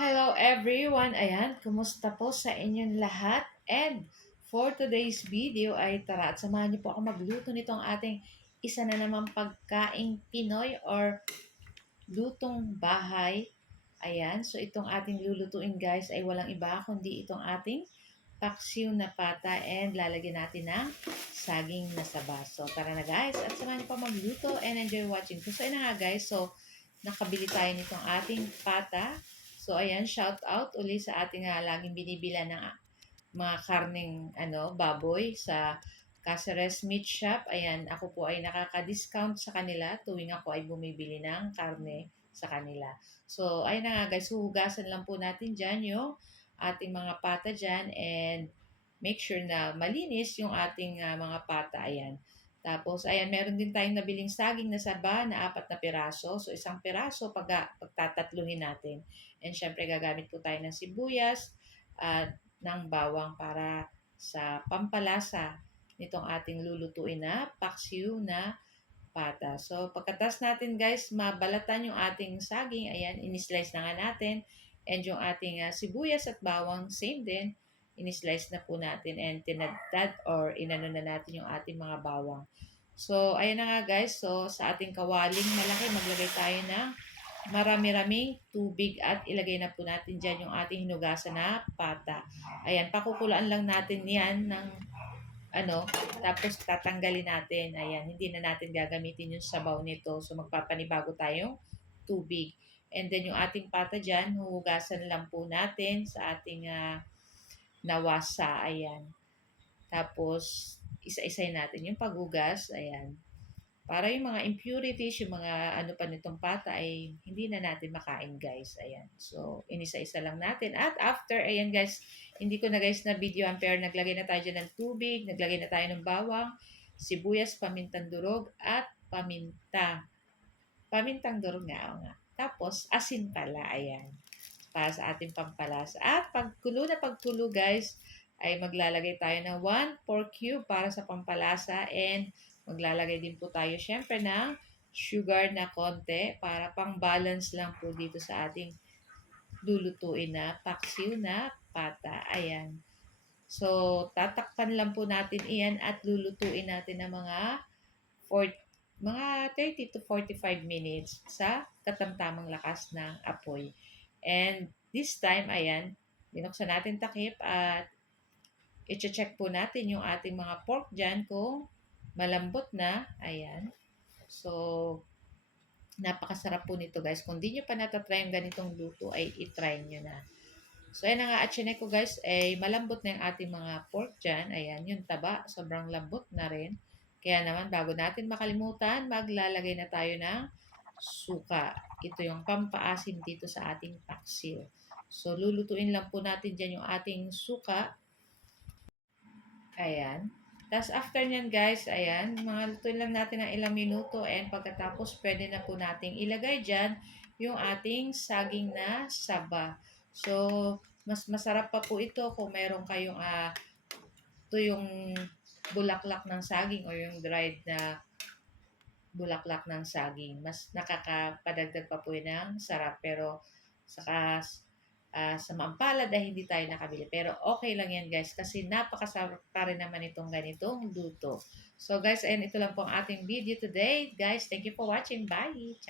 Hello everyone! Ayan, kumusta po sa inyong lahat? And for today's video ay tara at samahan niyo po ako magluto nitong ating isa na namang pagkaing Pinoy or lutong bahay. Ayan, so itong ating lulutuin guys ay walang iba kundi itong ating paksiw na pata and lalagyan natin ng saging na saba. So tara na guys at samahan niyo po magluto and enjoy watching. So ayun na nga guys, so nakabili tayo nitong ating pata. So ayan, shout out uli sa ating laging binibila ng mga karning baboy sa Caceres Meat Shop. Ayan, ako po ay nakaka-discount sa kanila tuwing ako ay bumibili ng karne sa kanila. So ayun na nga guys, huhugasan lang po natin dyan yung ating mga pata dyan and make sure na malinis yung ating mga pata. Ayan. Tapos, ayan, meron din tayong nabiling saging na saba na 4 na piraso. So, isang piraso pagtatatluhin natin. And syempre, gagamit po tayo ng sibuyas at ng bawang para sa pampalasa nitong ating lulutuin na paksiw na pata. So, pagkatas natin guys, mabalatan yung ating saging. Ayan, in-slice na nga natin. And yung ating sibuyas at bawang, same din. In-slice na po natin and tinadtad or inano na natin yung ating mga bawang. So, ayan na nga guys. So, sa ating kawaling malaki, maglagay tayo ng marami-raming tubig at ilagay na po natin dyan yung ating hinugasan na pata. Ayan, pakukulaan lang natin yan ng tapos tatanggalin natin. Ayan, hindi na natin gagamitin yung sabaw nito. So, magpapanibago tayong tubig. And then, yung ating pata dyan, huhugasan lang po natin sa ating nawasa. Ayan. Tapos, isa-isay natin yung paghugas. Ayan. Para yung mga impurities, yung mga ano pa nitong pata ay hindi na natin makain guys. Ayan. So, inisa-isa lang natin. At after, ayan guys, hindi ko na guys na video pero naglagay na tayo dyan ng tubig, naglagay na tayo ng bawang, sibuyas, pamintang durog, at paminta. Pamintang durog nga, nga. Tapos, asin pala. Ayan. Para sa ating pampalasa. At pagkulo guys, ay maglalagay tayo ng 1 pork cube para sa pampalasa and maglalagay din po tayo syempre ng sugar na konti para pang-balance lang po dito sa ating lulutuin na paksiw na pata. Ayan. So, tatakpan lang po natin iyan at lulutuin natin ng mga 30 to 45 minutes sa katamtamang lakas ng apoy. And this time, ayan, binuksan natin takip at i-check po natin yung ating mga pork dyan kung malambot na. Ayan. So, napakasarap po nito guys. Kung di nyo pa natatry yung ganitong luto, ay itry nyo na. So, ayan na nga. At chinek ko guys, ay malambot na yung ating mga pork dyan. Ayan, yung taba. Sobrang lambot na rin. Kaya naman, bago natin makalimutan, maglalagay na tayo ng suka. Ito yung pampaasim dito sa ating paksiw. So, lulutuin lang po natin dyan yung ating suka. Ayan. Tapos after nyan guys, ayan, mga lutuin lang natin ng ilang minuto and pagkatapos pwede na po nating ilagay dyan yung ating saging na saba. So, mas masarap pa po ito kung meron kayong ito yung bulaklak ng saging o yung dried na bulaklak ng saging. Mas nakakapadagdag pa po yun ng sarap. Pero saka sa Mampalad ay hindi tayo nakabili. Pero okay lang yan guys kasi napakasarap pa rin naman itong ganitong luto. So guys, ayan, ito lang po ang ating video today. Guys, thank you for watching. Bye!